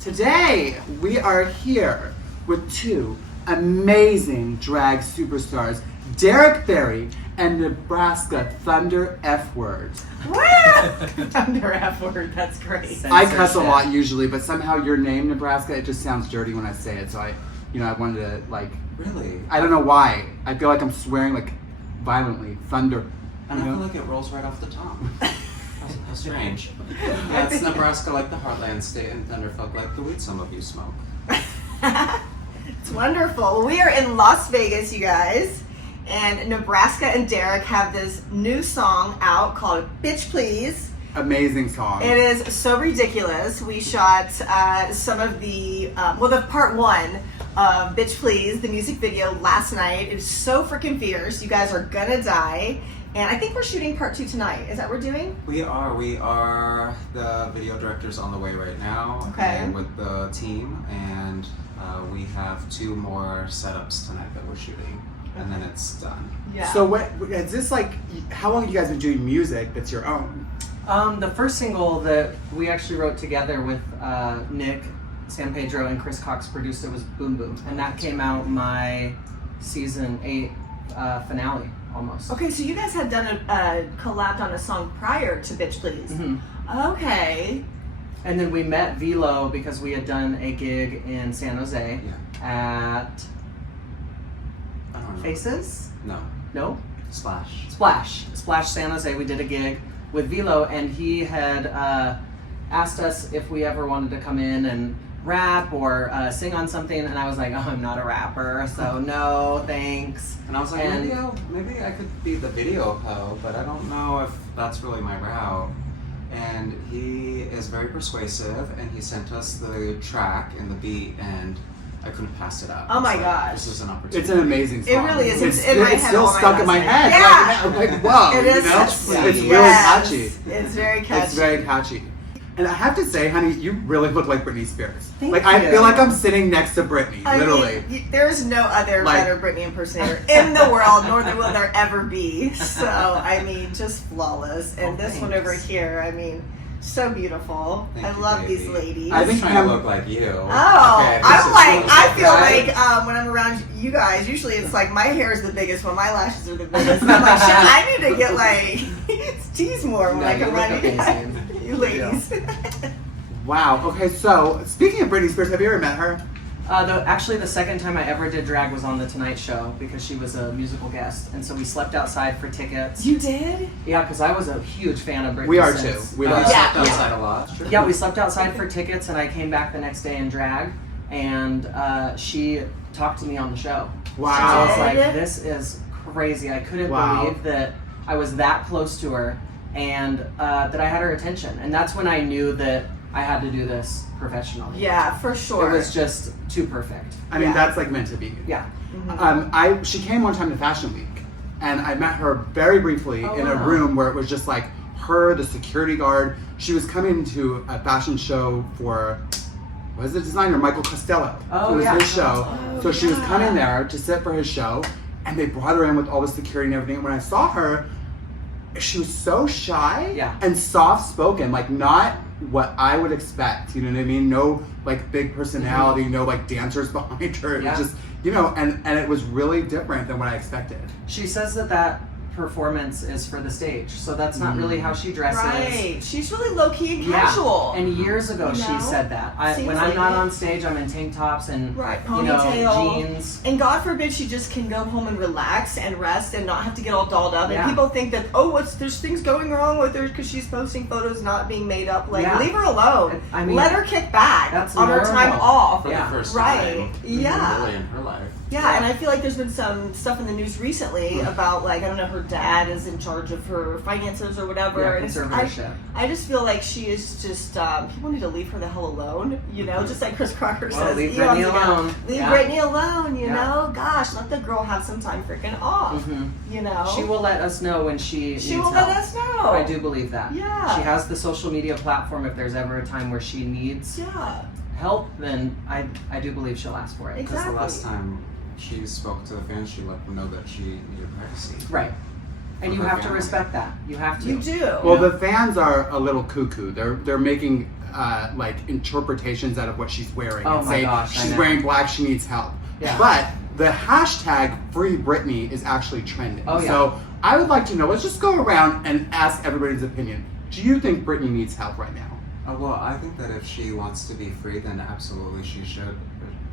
Today, we are here with two amazing drag superstars, Derrick Berry and Nebraska Thunder F Word. Thunder F Word, that's great. I cuss a lot usually, but somehow your name, Nebraska, it just sounds dirty when I say it. So I wanted to Really? I don't know why. I feel like I'm swearing violently. Thunder. And I feel like it rolls right off the tongue. How strange. Yeah, it's Nebraska like the Heartland State and Thunderfuck like the weed some of you smoke. It's wonderful. We are in Las Vegas, you guys. And Nebraska and Derrick have this new song out called Bitch Please. Amazing song. It is so ridiculous. We shot some of the part one of Bitch Please, the music video, last night. It is so freaking fierce. You guys are gonna die. And I think we're shooting part two tonight. Is that what we're doing? We are. The video director's on the way right now. Okay. And with the team. And we have 2 more setups tonight that we're shooting. And then it's done. Yeah. So what is this how long have you guys been doing music that's your own? The first single that we actually wrote together with Nick, San Pedro, and Chris Cox produced it was Boom Boom. And that came out my season 8 finale, almost. Okay, so you guys had done a collab on a song prior to Bitch Please. Mm-hmm. Okay. And then we met Velo because we had done a gig in San Jose at I don't know. Faces? No? Splash San Jose. We did a gig with Velo, and he had asked us if we ever wanted to come in and rap or sing on something, and I was like, oh, I'm not a rapper, so no, thanks. And I was like, maybe I could be the video hoe, but I don't know if that's really my route. And he is very persuasive, and he sent us the track and the beat, and I couldn't pass it up. Oh my gosh. This is an opportunity. It's an amazing song. It really is. It's in my head still all my stuck in my life. head. Yeah. Whoa. It is. It's really Yes. catchy. It's very catchy. It's very catchy. And I have to say, honey, you really look like Britney Spears. Thank I you. feel like I'm sitting next to Britney, I literally. mean, there's no other better Britney impersonator in the world, nor will there ever be. So, I mean, just flawless. And this one over here, I mean, so beautiful. Thank I you, love baby. these ladies. I I think think I look like you. Oh, Okay, I feel right? like when I'm around you guys, usually it's like my hair is the biggest one, my lashes are the biggest. And I'm like, shit, I need to get tease more when I come around you guys. You ladies. Wow. Okay, so speaking of Britney Spears, have you ever met her? Actually, the second time I ever did drag was on The Tonight Show because she was a musical guest, and so we slept outside for tickets. You did? Yeah, because I was a huge fan of Britney. We are since, too. We You are. slept Yeah. outside a lot. Sure. Yeah, we slept outside for tickets, and I came back the next day in drag, and she talked to me on the show. Wow. I was Did? like, this is crazy. I couldn't Wow. believe that I was that close to her, and that I had her attention. And that's when I knew that I had to do this professionally. Yeah, for sure. It was just too perfect. I mean, Yeah. that's like meant to be. Yeah. She came one time to Fashion Week, and I met her very briefly in a wow. room where it was just like her, the security guard. She was coming to a fashion show for, was it designer Michael Costello? Oh, it was yeah. his show. Oh, So she was yeah. coming there to sit for his show, and they brought her in with all the security and everything. And when I saw her, she was so shy Yeah. and soft spoken, like not what I would expect. You know what I mean? No big personality, no dancers behind her. It Yeah. was just, and it was really different than what I expected. She says that performance is for the stage, so that's not really how she dresses. Right. She's really low key and Yeah. casual. And years ago, You know? she said that. Seems When I'm like not it. on stage, I'm in tank tops and Right, ponytail. jeans. And God forbid she just can go home and relax and rest and not have to get all dolled up. Yeah. And people think that, there's things going wrong with her because she's posting photos not being made up. Like, Yeah. leave her alone. I mean, let her kick back that's on her normal. time off. For Yeah. the first Right. time. Yeah. Really in her life. Yeah, and I feel like there's been some stuff in the news recently about I don't know, her dad is in charge of her finances or whatever. Yeah, and conservatorship. I just feel like she is just people need to leave her the hell alone. Just like Chris Crocker Well, says. leave eons Britney ago. alone. Leave Yeah. Britney alone. You Yeah. know, gosh, let the girl have some time freaking off. Mhm. You know, She will let us know when she needs will help. let us know. I do believe that. Yeah. She has the social media platform. If there's ever a time where she needs Yeah. help, then I do believe she'll ask for it. Exactly. Because the last time she spoke to the fans, she let them know that she needed privacy. Right. And you From her have to family. respect that. You have to. You do. Well, the fans are a little cuckoo. They're making like interpretations out of what she's wearing. Oh and my say gosh, I she's know. wearing black, she needs help. Yeah. But the hashtag Free Britney is actually trending. Oh, yeah. So I would like to know, let's just go around and ask everybody's opinion. Do you think Britney needs help right now? Well, I think that if she wants to be free, then absolutely she should. I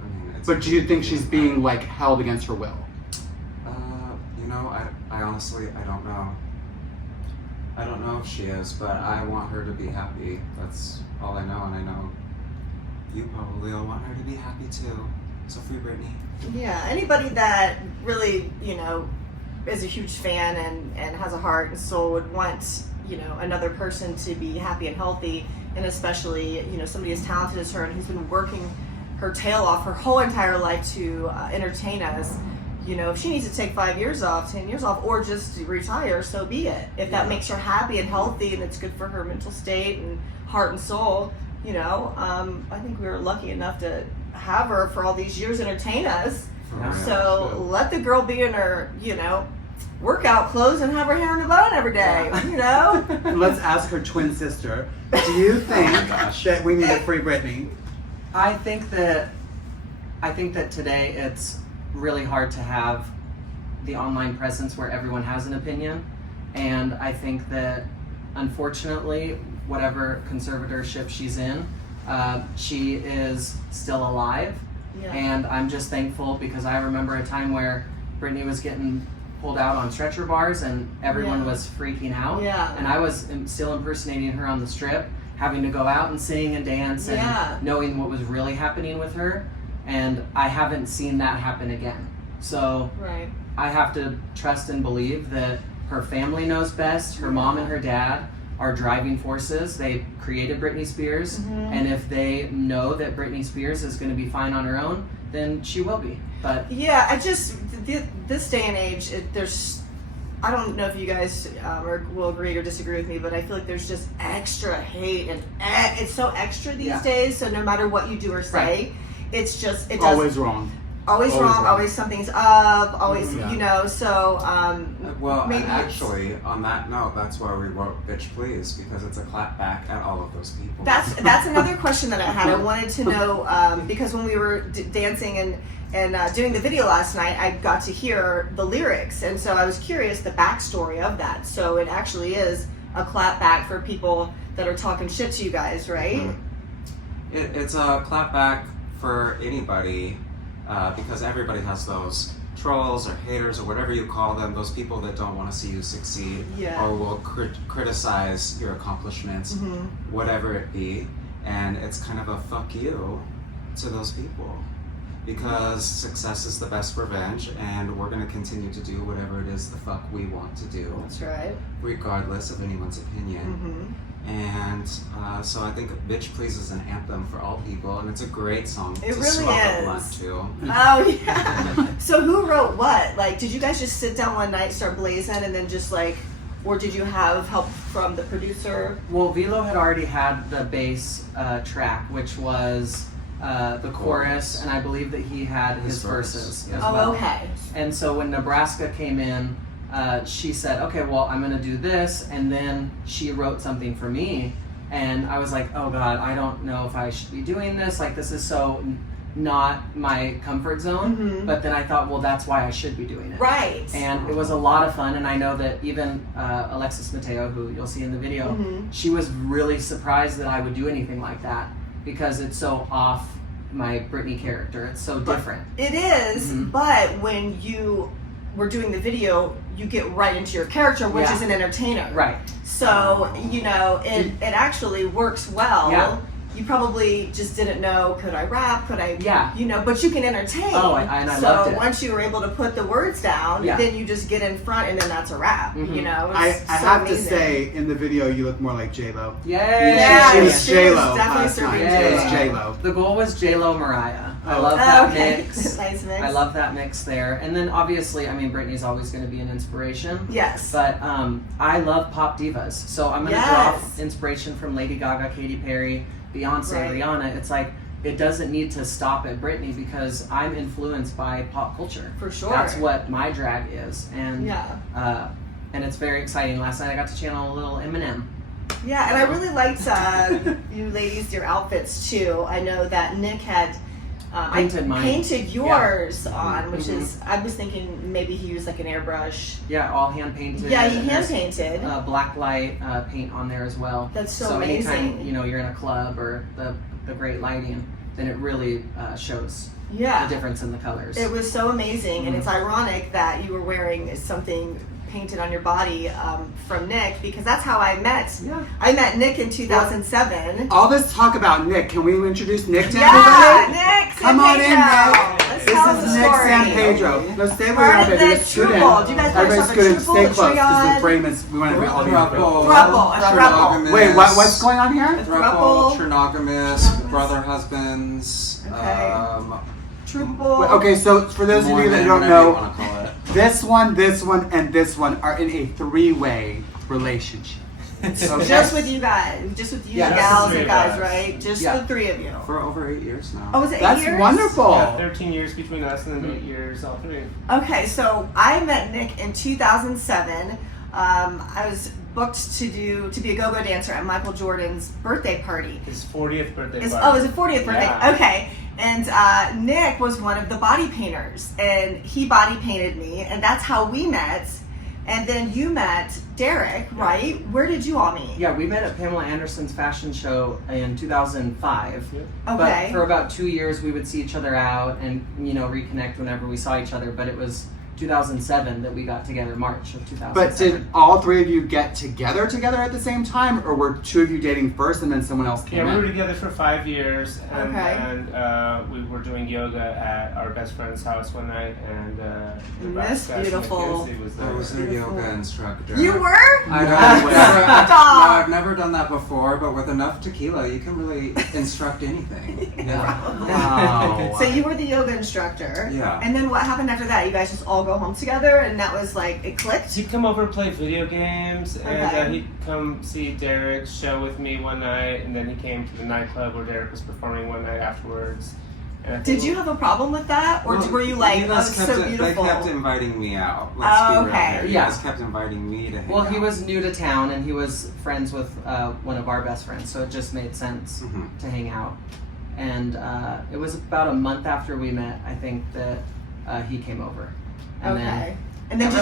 mean, it's But do you think she's being like held against her will? You know, I honestly, I don't know. I don't know if she is, but I want her to be happy. That's all I know, and I know you probably all want her to be happy too. So free Britney. Yeah, anybody that really, is a huge fan and has a heart and soul would want, another person to be happy and healthy, and especially, somebody as talented as her and who's been working her tail off her whole entire life to entertain us. If she needs to take 5 years off, 10 years off, or just retire, so be it. If that makes her happy and healthy and it's good for her mental state and heart and soul, I think we were lucky enough to have her for all these years entertain us. For real. So let the girl be in her, workout clothes and have her hair in a bun every day, Let's ask her twin sister. Do you think that we need a Free Britney? I think that today it's really hard to have the online presence where everyone has an opinion, and I think that unfortunately whatever conservatorship she's in, she is still alive. Yeah. And I'm just thankful because I remember a time where Britney was getting pulled out on stretcher bars and everyone Yeah. was freaking out. Yeah. And I was still impersonating her on the strip, having to go out and sing and dance and Yeah. knowing what was really happening with her. And I haven't seen that happen again. So Right. I have to trust and believe that her family knows best. Her mom and her dad are driving forces. They created Britney Spears, and if they know that Britney Spears is going to be fine on her own, then she will be. But Yeah, this day and age, I don't know if you guys will agree or disagree with me, but I feel like there's just extra hate and it's so extra these Yeah. days. So no matter what you do or say, Right. it's just it does Always wrong. always always wrong, wrong. always something's up, always Yeah. So Well, maybe and it's- actually, on that note, that's why we wrote "Bitch Please" because it's a clap back at all of those people. That's another question that I had. I wanted to know because when we were dancing and doing the video last night, I got to hear the lyrics, and so I was curious the backstory of that. So it actually is a clap back for people that are talking shit to you guys, right? It's a clap back for anybody because everybody has those trolls or haters or whatever you call them, those people that don't want to see you succeed Yeah. or will criticize your accomplishments, whatever it be. And it's kind of a fuck you to those people because success is the best revenge, and we're going to continue to do whatever it is the fuck we want to do, That's right. regardless of anyone's opinion. And so I think "Bitch Please" is an anthem for all people, and it's a great song It to really smoke a is. blunt to. Oh yeah. So who wrote what? Like, did you guys just sit down one night, start blazing, and then just like, or did you have help from the producer? well, Vilo had already had the bass track, which was the chorus, and I believe that he had his verses yeah. as Oh, well. okay. And so when Nebraska came in, she said, okay, well, I'm going to do this. And then she wrote something for me. And I was like, oh, God, I don't know if I should be doing this. Like, this is so not my comfort zone. But then I thought, well, that's why I should be doing it. Right. And it was a lot of fun. And I know that even Alexis Mateo, who you'll see in the video, she was really surprised that I would do anything like that because it's so off my Britney character. It's so different. It is, but when you were doing the video, you get right into your character, which Yeah. is an entertainer. Right. So, it actually works well. Yeah. You probably just didn't know, could I rap? Could I, Yeah. but you can entertain. Oh, and I so loved it. once you were able to put the words down, Yeah. then you just get in front and then that's a rap, I It's so have to amazing. say, in the video, you look more like J-Lo. Yay! Yeah, She she was was J-Lo definitely last serving night. J-Lo. It was J-Lo. The goal was J-Lo Mariah. I Oh. love that Okay. mix. Nice mix. I love that mix there. And then obviously, Britney's always going to be an inspiration. Yes. But I love pop divas. So I'm going to Yes. draw inspiration from Lady Gaga, Katy Perry, Beyonce, Right. Rihanna. It's like, it doesn't need to stop at Britney because I'm influenced by pop culture. For sure. That's what my drag is. And Yeah. and it's very exciting. Last night I got to channel a little Eminem. Yeah, and I really liked you ladies, your outfits too. I know that Nick had painted yours on, which is, I was thinking maybe he used like an airbrush. Yeah, all hand painted. Yeah, he hand painted. Black light paint on there as well. That's so amazing. Anytime you're in a club or the great lighting, then it really shows the difference in the colors. It was so amazing, and it's ironic that you were wearing something painted on your body from Nick, because that's how I met. Yeah. I met Nick in 2007. All this talk about Nick, can we introduce Nick to Yeah, everybody? Nick. Come on in, Nick. Let's tell This the is Nick story. San Pedro. No, stay where Part you're of at, the baby. Scoot in. Truple. Do you guys want Everybody to scoot in. have a Stay Truple, close, because Triad? the frame is, we want to be all Thruple. Wait, what's going on here? Thruple. Trinogamous, brother husbands, Okay. Triple. Wait, okay, so for those of you that don't whatever you know, wanna call it. this one, and this one are in a three-way relationship. Okay. Just with you guys. Just with you Yeah, just gals the three and of guys, us. right? Just Yeah. the three of you. For over 8 years now. Oh, was it 8 That's years? wonderful. Yeah, 13 years between us and then 8 years all three. Okay, so I met Nick in 2007. I was booked to be a go-go dancer at Michael Jordan's birthday party. His 40th birthday party. Oh, it was his 40th birthday. Yeah. Okay. And Nick was one of the body painters, and he body painted me, and that's how we met. And then you met Derrick, right? Where did you all meet? Yeah, we met at Pamela Anderson's fashion show in 2005. Yeah. Okay. But for about 2 years, we would see each other out and reconnect whenever we saw each other. But it was 2007 that we got together, March of 2007. But did all three of you get together at the same time, or were two of you dating first and then someone else came Yeah, we in? were together for 5 years, and Okay. then we were doing yoga at our best friend's house one night, and That's Nebraska beautiful. McKenzie was there. I was their yoga instructor. You were? I've never done that before, but with enough tequila, you can really instruct anything. Yeah. Wow. So you were the yoga instructor. Yeah. And then what happened after that? You guys just all go home together, and that was like, it clicked? He'd come over and play video games, and Okay. he'd come see Derrick's show with me one night, and then he came to the nightclub where Derrick was performing one night afterwards. And I think Did you have a problem with that? Or Well, were you like, you oh, guys it's kept so it- beautiful? They kept inviting me out. Oh, Let's be real okay. here. You Yeah. guys kept inviting me to hang Well, out. he was new to town and he was friends with one of our best friends, so it just made sense Mhm. to hang out. And it was about a month after we met, I think, that he came over. And Okay. And then never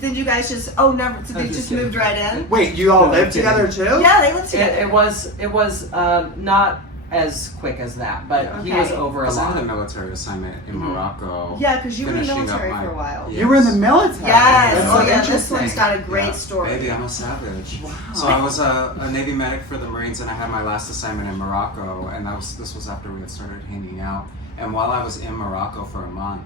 did you guys just, oh, never, so they just just kidding. moved right in? Wait, you all No, live I'm kidding. together too? Yeah, they lived Then together. it was not as quick as that, but he was Okay. over a Because I had a lot. military assignment in Mhm. Morocco. Yeah, because you were in the finishing up military my- for a while. Yeah. You were in the military. Yes. That's Oh, so yeah. This interesting. one's got a great Yeah. story. Baby, I'm a savage. Wow. So I was a Navy medic for the Marines, and I had my last assignment in Morocco, and this was after we had started hanging out. And while I was in Morocco for a month,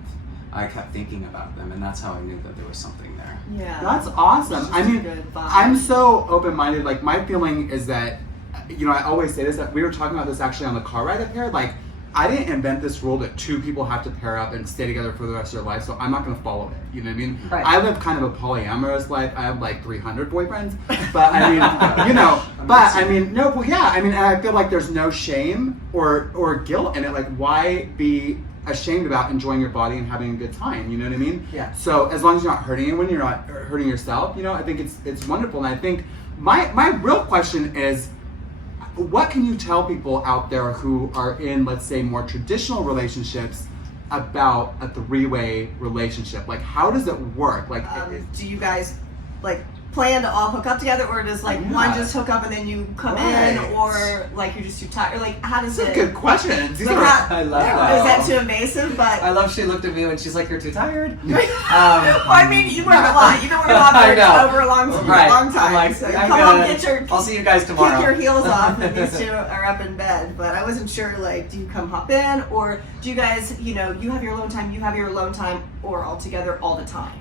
I kept thinking about them, and that's how I knew that there was something there. Yeah. That's awesome. I mean, Good vibe. I'm so open-minded. Like, my feeling is that, I always say this, that we were talking about this actually on the car ride up here. Like, I didn't invent this rule that two people have to pair up and stay together for the rest of their life, so I'm not going to follow it. You know what I mean? Right. I live kind of a polyamorous life. I have like 300 boyfriends. But I mean, no, well, yeah. I mean, and I feel like there's no shame or guilt in it. Like, why be ashamed about enjoying your body and having a good time? You know what I mean? Yeah. So as long as you're not hurting anyone, you're not hurting yourself. I think it's wonderful. And I think my real question is, what can you tell people out there who are in, let's say, more traditional relationships about a three-way relationship? Like, how does it work? Like, Do you guys like plan to all hook up together, or does like one just hook up and then you come in, Right. or like you're just too tired? Like, how does these are it? good questions. These Like, are, how- I love Is that. that too invasive? But I love she looked at me when she's like, "You're too tired." well, I mean, you work a lot. You've been working a lot I know. over a long Right. time. I'm like, So I'm come on, gonna- get your I'll see you guys tomorrow. kick your heels off, and these two are up in bed. But I wasn't sure. Like, do you come hop in, or do you guys, you have your alone time, you have your alone time, or all together all the time?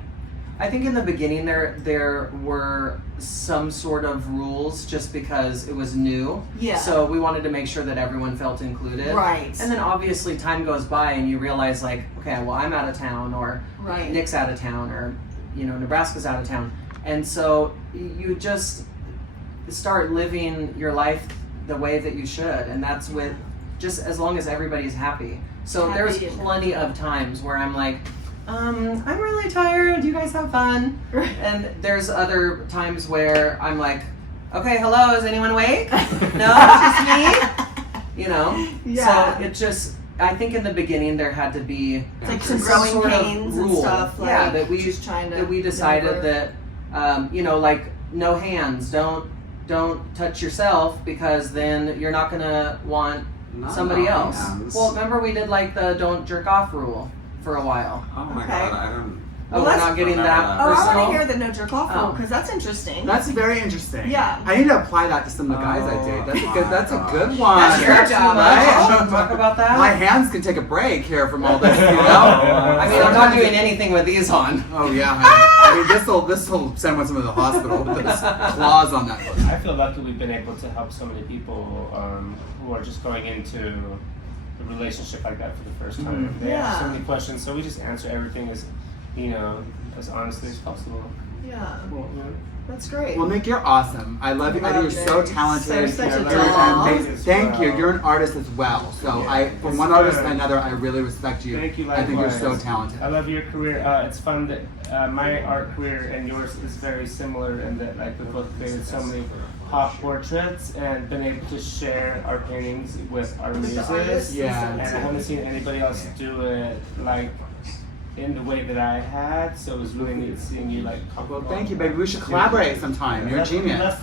I think in the beginning there were some sort of rules just because it was new. Yeah. So we wanted to make sure that everyone felt included. Right. And then obviously time goes by and you realize like, okay, well I'm out of town, or Right. Nick's out of town, or Nebraska's out of town. And so you just start living your life the way that you should, and that's with just as long as everybody's happy. So there's Happy. plenty of times where I'm like, I'm really tired. You guys have fun. Right. And there's other times where I'm like, okay, hello, is anyone awake? No, just me. You know, Yeah. so it just. I think in the beginning there had to be It's like some some growing sort of pains and rule. stuff. Like, Yeah, that we just trying to that we decided maneuver. that you know, like no hands, don't touch yourself because then you're not gonna want No, somebody no else. hands. Well, remember we did like the don't jerk off rule for a while. Oh my Okay. god, I don't. Oh, Well, we're let's- not getting remember that that. Oh, I personal. want to hear the no jerk off rule Oh. because that's interesting. That's very interesting. Yeah. I need to apply that to some of the guys I date. That's a good. That's a good one. That's your That's job, too much. right? Talk about that. My hands can take a break here from all this, you know. I mean, I'm not doing anything with these on. Oh yeah, honey. I mean, this'll send one to the hospital with those claws on that. I feel lucky we've been able to help so many people who are just going into a relationship like that for the first time. Mhm. They have so Yeah. many questions, so we just answer everything as, you know, as honestly as possible. Yeah, You know? that's great. Well, Nick, you're awesome. I love you. I think you're so Love it. talented. So such a You're doll. amazing. Thank you. You're an artist as well. So Yeah. from It's one artist to fun. another, I really respect you. Thank you, I think you're so likewise. talented. I love your career. It's fun that my art career and yours is very similar in that like we both created so many pop portraits and been able to share our paintings with our With the muses. artists Yeah. And I haven't seen anybody else do it like in the way that I had, so it was really neat seeing you like. Well, thank you, baby. We should collaborate sometime. You're a genius.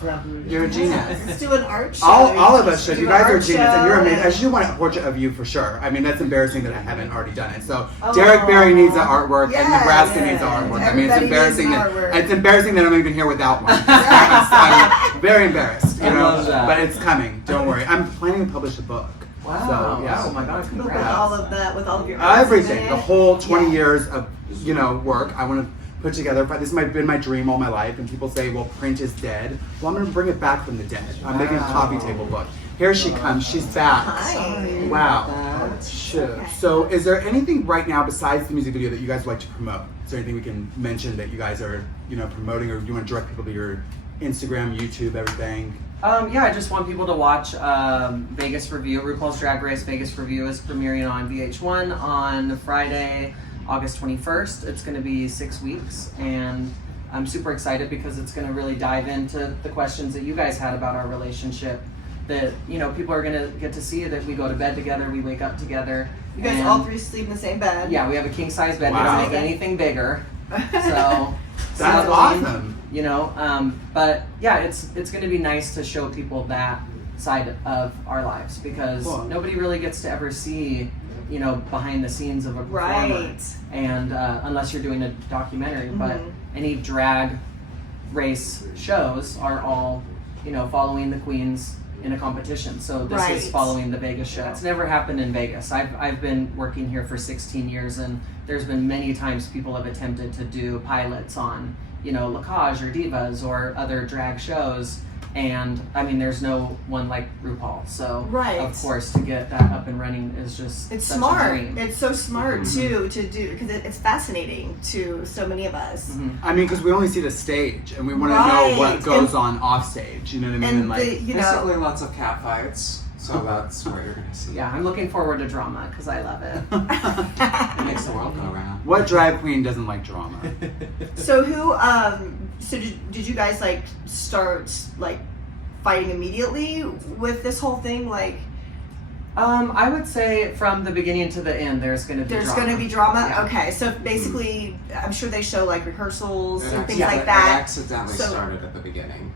You're a genius. Let's do an art show. All of us should. Do You an guys are art genius, and you're show. amazing. I should want a portrait of you for sure. I mean, that's embarrassing that I haven't already done it. So Oh. Derrick Berry needs the artwork, and Yes. Nebraska needs the artwork. I mean, it's Everybody embarrassing needs that artwork. it's embarrassing that I'm even here without one. I'm very embarrassed, you I know. love that. But it's coming. Don't worry. I'm planning to publish a book. Wow. So, yeah. Oh my God. With Congrats. all of that, with all of your arts in Everything, it. the whole 20 Yeah. years of work. I want to put together. But this has been my dream all my life. And people say, "Well, print is dead." Well, I'm going to bring it back from the dead. I'm making a coffee table book. Here she comes. She's back. Hi. Wow. Shoot. So, is there anything right now besides the music video that you guys would like to promote? Is there anything we can mention that you guys are, promoting, or do you want to direct people to your Instagram, YouTube, everything? Yeah, I just want people to watch Vegas Review. RuPaul's Drag Race Vegas Review is premiering on VH1 on Friday, August 21st. It's going to be 6 weeks, and I'm super excited because it's going to really dive into the questions that you guys had about our relationship. That, people are going to get to see that we go to bed together, we wake up together. You guys and- all three sleep in the same bed. Yeah, we have a king size bed. We Wow. don't make anything bigger. So That's snuggling, awesome. But yeah, it's going to be nice to show people that side of our lives because Cool. nobody really gets to ever see, behind the scenes of a performer. Right. And unless you're doing a documentary, but Mhm. any drag race shows are all, following the queens in a competition. So this is Right. following the Vegas show. It's never happened in Vegas. I've been working here for 16 years, and there's been many times people have attempted to do pilots on, La Cage or Divas or other drag shows. And I mean, there's no one like RuPaul. So Right. of course, to get that up and running is just It's such smart. a dream. It's so smart Mhm. too to do because it's fascinating to so many of us. Mhm. I mean, because we only see the stage, and we want to know Right. what goes And- on off stage. You know what I mean? And Like, the, Basically, lots of cat fights. So that's what you're gonna see. Yeah, I'm looking forward to drama because I love it. It makes the world go round. what drag queen doesn't like drama? So who? So did you guys like start like fighting immediately with this whole thing? Like, I would say from the beginning to the end, there's going to be there's drama. going to be drama. Yeah. Okay, so basically, I'm sure they show like rehearsals and things It like that. accidentally So- started at the beginning.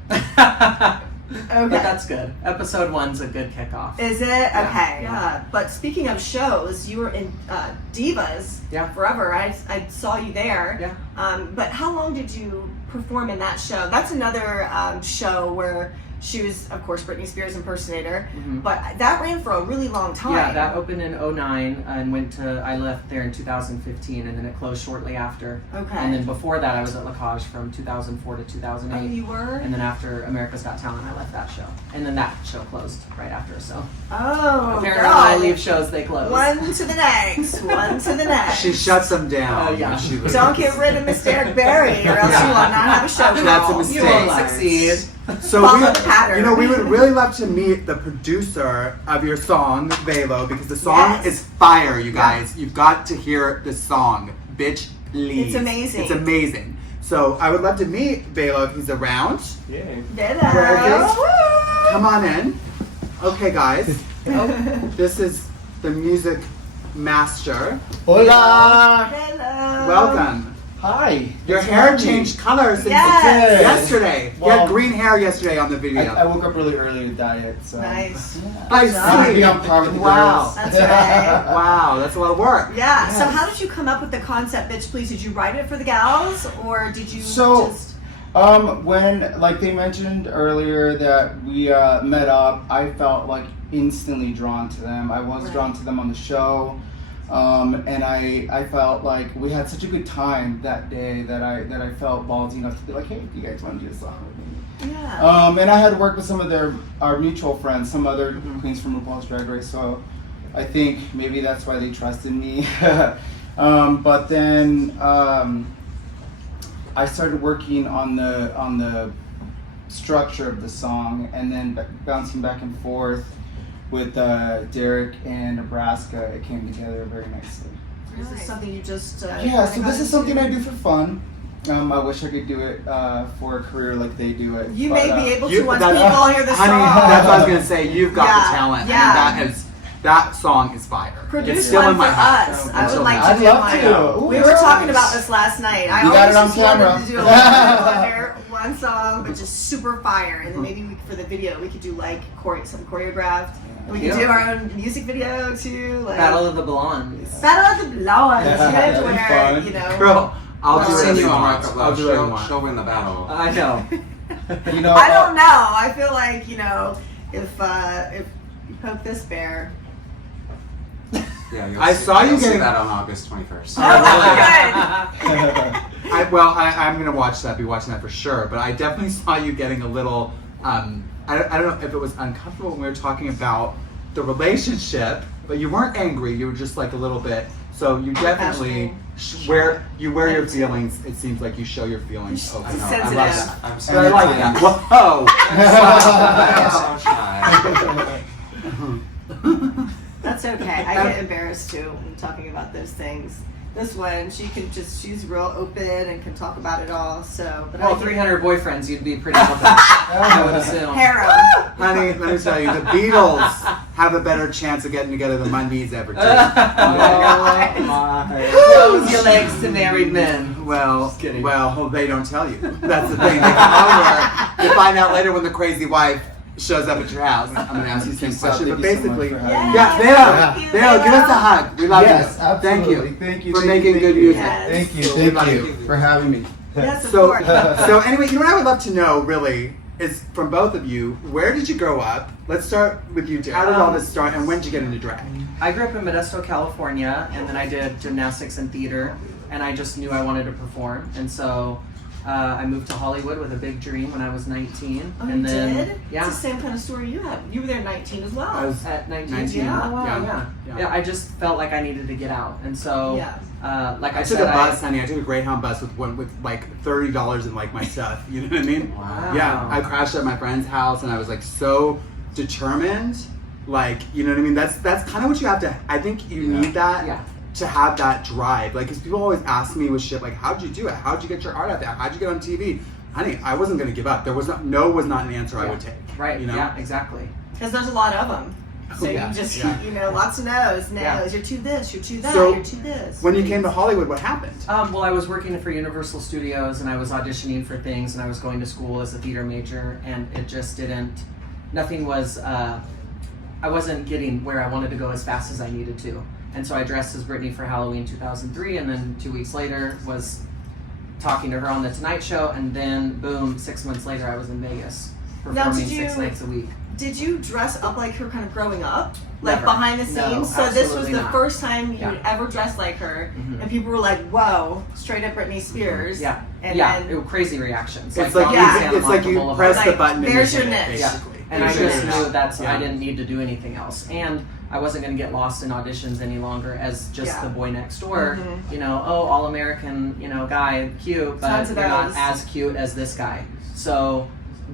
Okay. But that's good. Episode 1's a good kickoff. Is it? Okay. Yeah. But speaking of shows, you were in Divas Yeah. forever. I saw you there. Yeah. But how long did you perform in that show? That's another show where she was, of course, Britney Spears impersonator. Mhm. But that ran for a really long time. Yeah, that opened in 2009 and I left there in 2015 and then it closed shortly after. Okay. And then before that I was at La Cage from 2004 to Oh, 2008. you were? And then after America's Got Talent I left that show. And then that show closed right after, so. Oh, Apparently girl. when I leave shows they close. One to the next. One to the next. She shuts them down. Oh, yeah. when she leaves. Don't get rid of Miss Derrick Barry, or else you will not have a show. That's a girl. mistake. You won't Thanks. succeed. So Follow the pattern. we would really love to meet the producer of your song, Velo, because the song Yes. is fire, you guys. You've got to hear the song, Bitch Please. It's amazing. It's amazing. So I would love to meet Velo if he's around. Yeah. Hello. Come on in. Okay, guys. This is the music master. Hola! Hello. Welcome. Hi. Your Thanks for hair having me. changed color since Yes. yesterday. You had Well, green hair yesterday on the video. I woke up really early to diet, so. Nice. I Good job. see. Be on par with the Wow. girls. That's right. Wow, that's a lot of work. Yeah. So Yes. how did you come up with the concept, Bitch Please? Did you write it for the gals, or did you So- just? When, like they mentioned earlier that we met up, I felt like instantly drawn to them. I was Right. drawn to them on the show. And I felt like we had such a good time that day that I felt ballsy enough to be like, hey, if you guys want to do a song with me. Yeah. And I had worked with some of our mutual friends, some other queens from RuPaul's Drag Race, so I think maybe that's why they trusted me. But then I started working on the structure of the song, and then bouncing back and forth with Derrick and Nebraska, it came together very nicely. Is this something you just? Yeah, so this is something I do for fun. I wish I could do it for a career like they do it. You but, may be able to You- once that- people hear the Honey, song. that's what I was gonna say. You've got Yeah, the talent. yeah. And that song is fire. Produce it's still one in my for heart. us. I Until would like now. to I'd do love one. to. Ooh, We were yes. talking about this last night. I You got always it on just wanted camera. to do one song, but just super fire, and then maybe for the video we could do like some choreographed. And we could Yeah. do our own music video too, like Battle of the Blondes. Battle of the Blondes. Yeah, Good, that'd be where fun. you know. Girl, I'll Well, do I'll whatever send you you want. Mark, I'll do whatever you she'll, want. she'll win the battle. I know. You know, I don't know. I feel like if you poke this bear. Yeah, I saw you you'll see getting- that on August 21st. I'm gonna watch that. Be watching that for sure. But I definitely saw you getting a little. I don't know if it was uncomfortable when we were talking about the relationship, but you weren't angry. You were just like a little bit. So you definitely wear your feelings. It seems like you show your feelings. You're I know. sensitive. I love that. I'm I sorry. like that. Whoa! I'm so shy. That's okay. I get embarrassed too when talking about those things. This one, she's real open and can talk about it all. So, but Well, I 300 boyfriends, you'd be pretty open. I would assume. harem. Honey, let me tell you, the Beatles have a better chance of getting together than my knees ever did. Close your legs to married men. Well, Just kidding. well, they don't tell you. That's the thing. They come over. You find out later when the crazy wife shows up at your house. I'm gonna ask you the same question, but basically, Yeah. Vero, give us a hug. We love Yes, you. absolutely. Thank you Thank you, for thank making you, good thank you. music. Yes. Thank you, We love thank you. you for having me. Yes, of So, course. so anyway, you know what I would love to know really is from both of you, where did you grow up? Let's start with you, Derrick. How did all this start, and when did you get into drag? I grew up in Modesto, California, and then I did gymnastics and theater, and I just knew I wanted to perform, and so I moved to Hollywood with a big dream when I was 19. Oh, and you then, did? Yeah. It's the same kind of story you had. You were there 19 as well. I was At 19? 19. Oh, wow, Yeah. yeah. I just felt like I needed to get out, and so, Yeah. like I I took said, a bus, honey. I took a Greyhound bus with like $30 in like my stuff. You know what I mean? Wow. Yeah. I crashed at my friend's house, and I was like so determined. Like, you know what I mean? That's kind of what you have to. I think you need that Yeah. to have that drive. Like, because people always ask me with shit like, "How'd you do it? How'd you get your art out there? How'd you get on TV?" Honey, I wasn't gonna give up. There was no was not an answer I would take. Right, You know? yeah, exactly. Because there's a lot of them. So Yeah, you just, yeah. lots of no's. Yeah. You're to this, you're to that, So, you're to this. When you came to Hollywood, what happened? Well, I was working for Universal Studios, and I was auditioning for things, and I was going to school as a theater major, and it just didn't. Nothing was. I wasn't getting where I wanted to go as fast as I needed to, and so I dressed as Britney for Halloween 2003, and then 2 weeks later was talking to her on the Tonight Show, and then boom, 6 months later I was in Vegas performing 6 nights a week. Did you dress up like her kind of growing up? Like Never. behind the scenes? No, so this was absolutely the not. first time you Yeah. would ever dress like her, Mhm. and people were like, whoa, straight up Britney Spears. Yeah, And yeah, then, it was crazy reactions. It's like like Yeah. you, it's like you Boulevard. press the Like, button and there's you your hit it, niche. basically. And I There's just your knew niche. that's Yeah. I didn't need to do anything else, and I wasn't going to get lost in auditions any longer as just Yeah. the boy next door. Mhm. You know, oh, all American, guy, cute, but Tons of you're not those. as cute as this guy. So,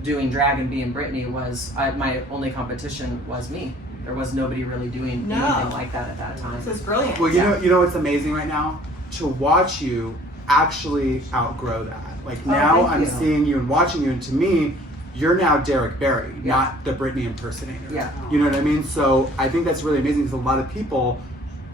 doing drag and being Britney was my only competition was me. There was nobody really doing No. anything like that at that time. so it's brilliant. Well, you know what's amazing right now? To watch you actually outgrow that. Like now thank I'm you. seeing you and watching you, and to me, you're now Derrick Barry, Yeah. not the Britney impersonator. Yeah. You know what I mean? So I think that's really amazing because a lot of people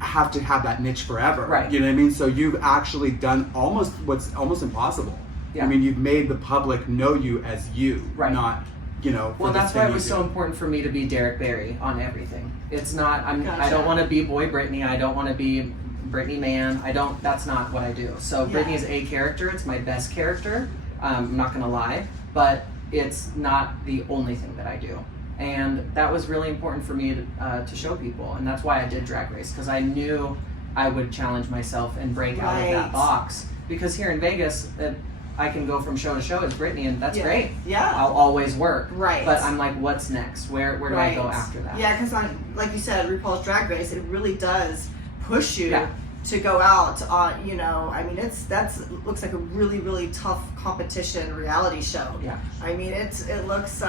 have to have that niche forever. Right. You know what I mean? So you've actually done almost what's almost impossible. Yeah. I mean, you've made the public know you as you, Right. not, you know. for Well, this that's why thing it was you so do. important for me to be Derrick Barry on everything. It's not. I Gotcha. don't want to be Boy Britney. I don't want to be Britney Man. I don't. That's not what I do. So Yeah. Britney is a character. It's my best character. I'm not gonna lie, but it's not the only thing that I do. And that was really important for me to show people, and that's why I did Drag Race, because I knew I would challenge myself and break out of Right. that box. Because here in Vegas, I can go from show to show as Britney, and that's Yeah. great. Yeah. I'll always work. Right. But I'm like, what's next? Where do I go Right. after that? Yeah, because like you said, RuPaul's Drag Race, it really does push you Yeah. to go out on. You know, I mean, looks like a really really tough competition reality show. Yeah. I mean, it looks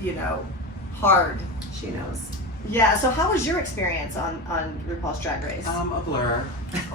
you know, hard. She knows. Yeah. So how was your experience on RuPaul's Drag Race? A blur.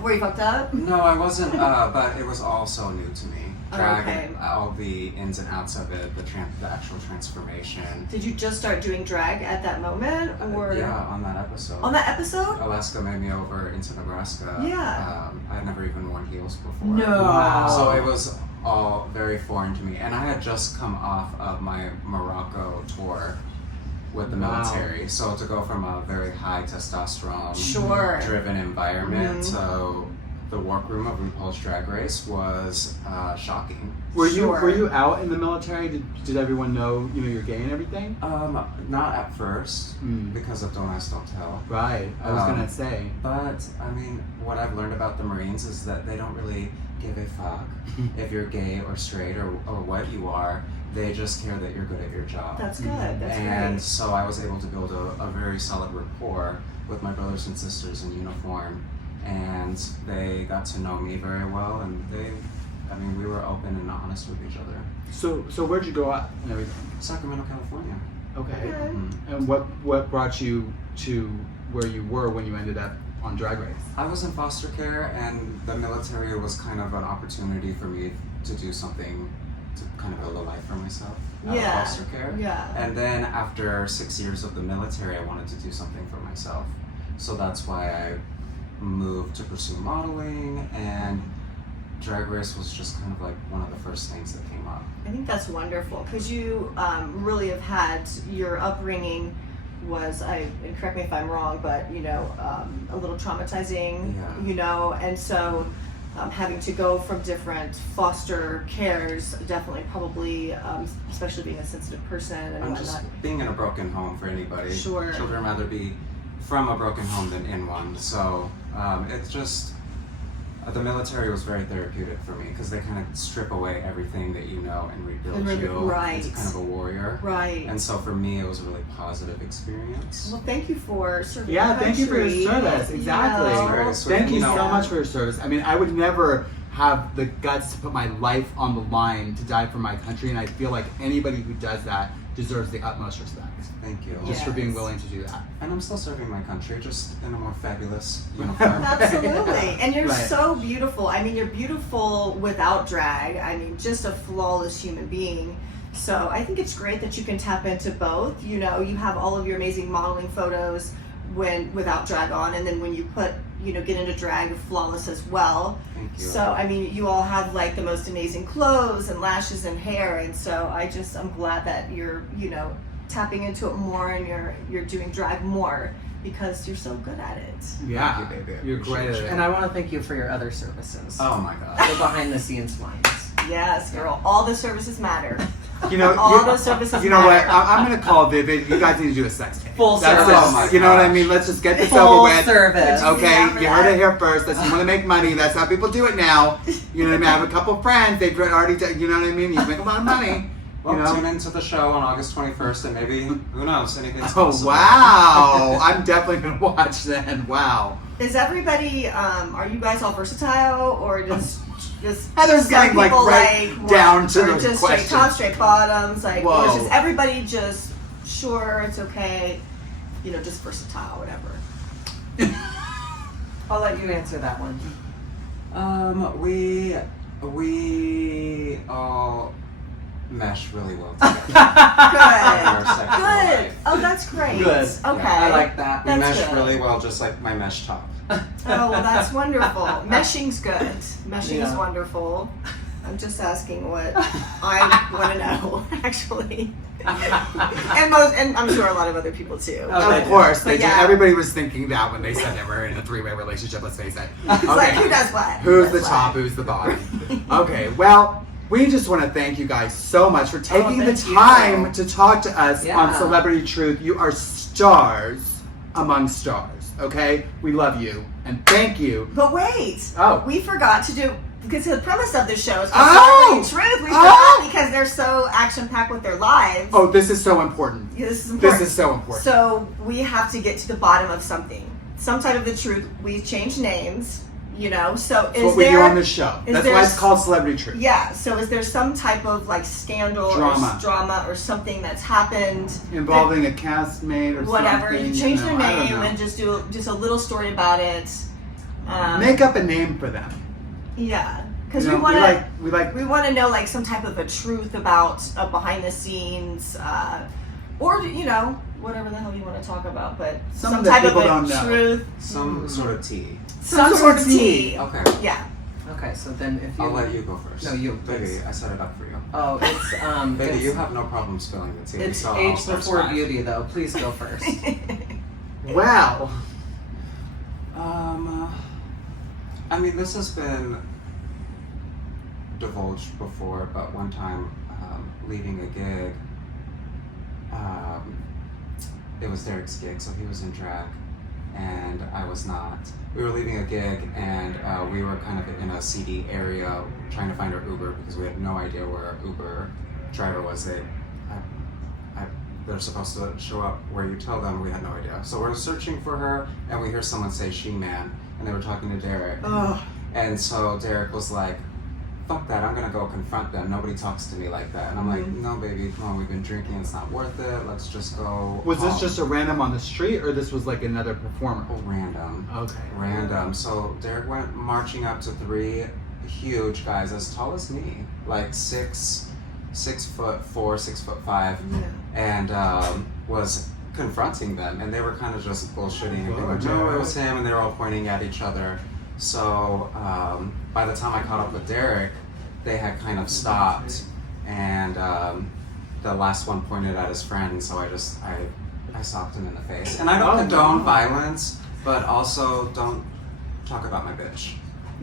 Were you fucked up? No, I wasn't, but it was all so new to me. Oh, Drag, okay. all the ins and outs of it, the actual transformation. Did you just start doing drag at that moment, or Yeah, on that episode. on that episode? Alaska made me over into Nebraska. Yeah. I had never even worn heels before. No. Wow. So it was all very foreign to me. And I had just come off of my Morocco tour with the Wow. military. So to go from a very high testosterone Sure. driven environment Mhm. to the workroom of RuPaul's Drag Race was shocking. Were Sure. you out in the military? Did everyone know you're gay and everything? Not at first Mm. because of Don't Ask, Don't Tell. Right. I was Um, gonna say. But I mean, what I've learned about the Marines is that they don't really give a fuck if you're gay or straight or what you are. They just care that you're good at your job. That's good. That's and great. so I was able to build a very solid rapport with my brothers and sisters in uniform, and they got to know me very well, and we were open and honest with each other. So where'd you go out and everything? Sacramento, California. Okay. Okay. Mhm. And what brought you to where you were when you ended up on Drag Race? I was in foster care, and the military was kind of an opportunity for me to do something to kind of build a life for myself out Yeah. of foster care. Yeah. And then after 6 years of the military, I wanted to do something for myself. So that's why I moved to pursue modeling, and Drag Race was just kind of like one of the first things that came up. I think that's wonderful because you really have had your upbringing was and correct me if I'm wrong, but you know, a little traumatizing. Yeah. You know, and so having to go from different foster cares definitely probably, especially being a sensitive person and I'm whatnot. just being in a broken home for anybody. Sure. Children rather be from a broken home than in one. So it's just the military was very therapeutic for me because they kind of strip away everything that you know and rebuild you Right. into kind of a warrior. Right. And so for me, it was a really positive experience. Well, thank you for serving. Yeah, the thank you for your country, service. you Exactly. know. Very sweet. Thank you No. so much for your service. I mean, I would never have the guts to put my life on the line to die for my country, and I feel like anybody who does that deserves the utmost respect. Thank you. Just for being Yes. willing to do that. And I'm still serving my country, just in a more fabulous uniform. Absolutely. And you're Right. so beautiful. I mean, you're beautiful without drag. I mean, just a flawless human being. So I think it's great that you can tap into both. You know, you have all of your amazing modeling photos without drag on, and then when you get into drag, you're flawless as well. Thank you. So I mean, you all have like the most amazing clothes and lashes and hair, and so I'm glad that you're tapping into it more and you're doing drag more because you're so good at it. Yeah, Thank you, baby. I you're great at appreciate it. And I want to thank you for your other services. Oh my god. The behind the scenes ones. Yes, girl. All the services matter. You know, All those services You know what? matter. I'm gonna call Vivid. You guys need to do a sex tape. Full That's service. it. Oh my You know what I gosh. mean? Let's just get this Full over with. service. Okay, Yeah, for you heard that. it here first. That's you want to make money. That's how people do it now. You know what I mean? I have a couple friends. They've already, you know what I mean? You make a lot of money. Well, You know? tune into the show on August 21st, and maybe, who knows, anything's Oh possible. wow! I'm definitely gonna watch then. Wow. Is everybody? Are you guys all versatile, or just Heather's some getting, like, people, right more- down to or the just question. straight top, straight bottoms, like, or Whoa. is just everybody just sure it's okay, just versatile, whatever. I'll let you answer that one. We all mesh really well together. Good. Our sexual Good. life. Oh, that's great. Good. Okay. I like that. We That's mesh good. really well, just like my mesh top. Oh, well, that's wonderful. Meshing's good. Meshing is Yeah. wonderful. I'm just asking what I want to know, actually. And I'm sure a lot of other people too. Oh, Of course, they But do. yeah. Everybody was thinking that when they said they were in a three-way relationship. Let's face it. It's like, who does what? Who's Who the does top? what? Who's the bottom? Okay, well, we just want to thank you guys so much for taking the thank you. time to talk to us Yeah. on Celebrity Truth. You are stars among stars, okay? We love you, and thank you. But wait, Oh. we forgot to do, because the premise of the show is Oh! Truth. We Oh! forgot because they're so action-packed with their lives. Oh, this is so important. Yeah, this is important. This is so important. So we have to get to the bottom of something. Some side of the truth. We changed names, you know. So That's is what we there do on this show. is That's there why it's s- called Celebrity Truth. Yeah. So is there some type of like scandal Drama. or drama or something that's happened Involving a castmate or whatever? something. You change know, their I don't name know. and just do just a little story about it. Make up a name for them. Yeah, because You we know, want to. we like We want to know like some type of a truth about behind the scenes, or you know whatever the hell you want to talk about, but Something some that type of people a don't know. truth, Some sort of tea. some sort of tea. Okay. Yeah, Okay, so then if you I'll let you go first. No, you, Baby, please. I set it up for you. Oh, it's Baby, it's, you have no problem spilling the tea. We it's saw age All-Stars before 5. beauty though. Please go first. wow. I mean, this has been divulged before, but one time, leaving a gig, it was Derrick's gig, so he was in drag, and I was not. We were leaving a gig, and we were kind of in a seedy area trying to find our Uber because we had no idea where our Uber driver was. They're supposed to show up where you tell them. We had no idea. So we're searching for her, and we hear someone say "she-man," and they were talking to Derrick. Ugh. And so Derrick was like, fuck that, I'm gonna go confront them. Nobody talks to me like that. And I'm like, no, baby, come on, we've been drinking, it's not worth it. Let's just go. Was this home." just a random on the street, or this was like another performer? Oh, random. Okay. Random. So Derrick went marching up to 3 huge guys as tall as me, like 6'4", 6'5", Yeah. and was confronting them, and they were kind of just bullshitting and being like, no, it was him, and they were all pointing at each other. So by the time I caught up with Derrick, they had kind of stopped, and the last one pointed at his friend, and so I socked him in the face. And I don't condone violence, but also don't talk about my bitch.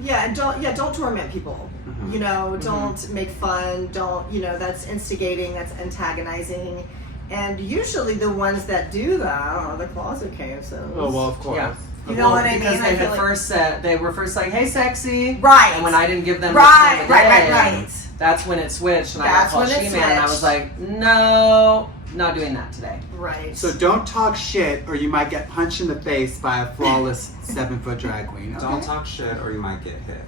Yeah, don't torment people. Mhm. You know, don't make fun. Don't that's instigating. That's antagonizing. And usually the ones that do that are the closet cancers. Oh well, of course. Yeah. You know what I mean? Because I they feel had like- first said they were first like, "Hey, sexy," Right. And when I didn't give them Right, the time of right, day, right. that's when it switched, and That's I got called when it she-man, and I was switched. like, "No, not doing that today." Right. So don't talk shit, or you might get punched in the face by a flawless 7-foot drag queen. Okay? Don't talk shit or you might get hit.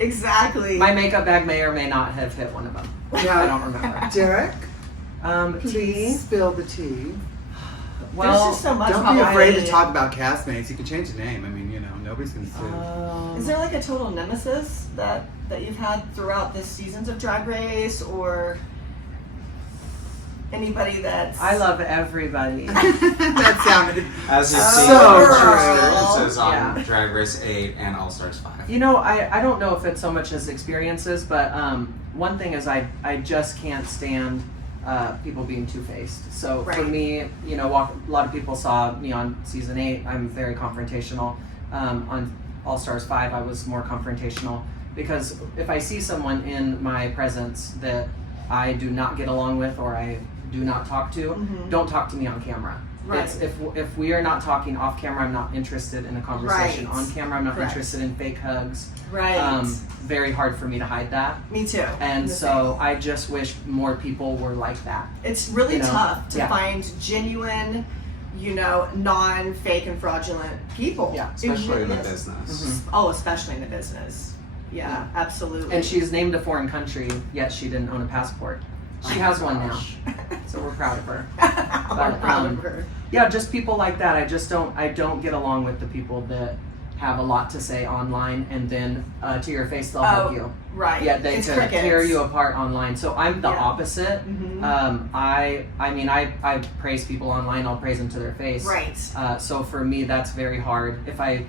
Exactly. My makeup bag may or may not have hit one of them. Yeah. I don't remember. Derrick, Tea. please spill the tea. Well, There's just so much. Don't be afraid to variety. talk about castmates. You can change the name. I mean, nobody's gonna sue. Is there like a total nemesis that you've had throughout the seasons of Drag Race, or anybody that's I love everybody. That sounded. As you Oh, see, so true. experiences on Yeah. Drag Race 8 and All Stars 5. You know, I don't know if it's so much as experiences, but one thing is I just can't stand people being two-faced. So for Right. me, a lot of people saw me on season 8. I'm very confrontational. On All Stars 5, I was more confrontational because if I see someone in my presence that I do not get along with or I do not talk to, Mhm. don't talk to me on camera. Right. It's if we are not talking off camera, I'm not interested in a conversation. Right. On camera, I'm not Correct. interested in fake hugs. right? Very hard for me to hide that. Me too. And The so I just wish more people were like that. It's really you know, tough to yeah. find genuine, non-fake and fraudulent people. Yeah, It Especially in the really is. business. Oh, especially in the business. Yeah, absolutely. And she's named a foreign country, yet she didn't own a passport. She Oh has my one now, gosh. so we're proud of her. I'm but, proud of her. Yeah, just people like that. I don't get along with the people that have a lot to say online, and then to your face they'll hug you. Right. Yeah, they It's can crickets. tear you apart online. So I'm the Yeah. opposite. Mhm. I praise people online. I'll praise them to their face. Right. So for me, that's very hard. If I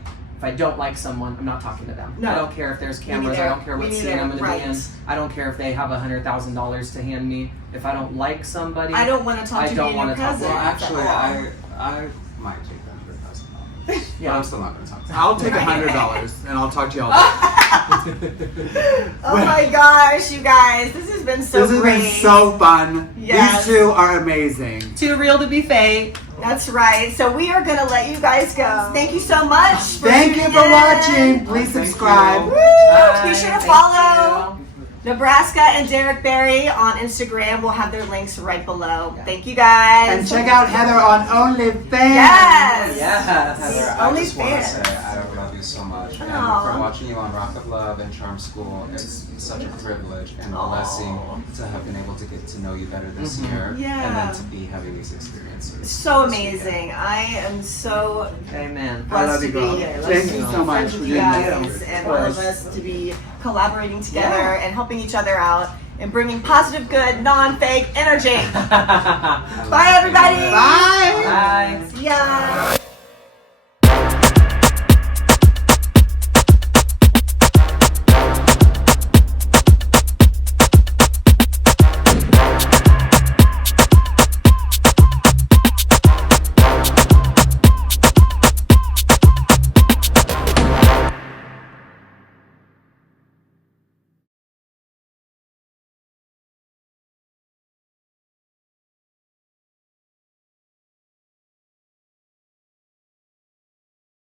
don't like someone, I'm not talking to them. No. I don't care if there's Me cameras. I neither. don't care Me what scene neither. I'm going to Right. be in. I don't care if they have $100,000 to hand me. If I don't like somebody, I don't want to talk I to you don't in your wanna talk to presence. Well, you. actually, at all. I might take $100,000. Yeah. But I'm still not going to talk to you. I'll take $100 and I'll talk to you all day. Oh my gosh, you guys, this has been so This has great. been so fun. Yes. These two are amazing. Too real to be fake. That's right. So we are gonna let you guys go. Thank you so much. Thank you tuning for in. watching. Please Thank subscribe. you. Woo! Bye. Be sure to Thank follow you. Nebraska and Derrick Berry on Instagram. We'll have their links right below. Thank you guys. And check out Heather on OnlyFans. Yes. Yes. Heather, I Only just want to fans. say I love you so much. And Aw. from watching you on Rock of Love and Charm School, it's such a privilege and a Aw. blessing to have been able to get to know you better this Mhm. year. Yeah. And then to be having these experiences. So this weekend. amazing. I am so Amen. I love blessed you, to be girl. here. Thank you so much Friends for with doing you this. guys and all of us to be collaborating together Yeah. and helping each other out and bringing positive, good, non-fake energy. Bye, Bye, everybody. Bye. Bye. See ya.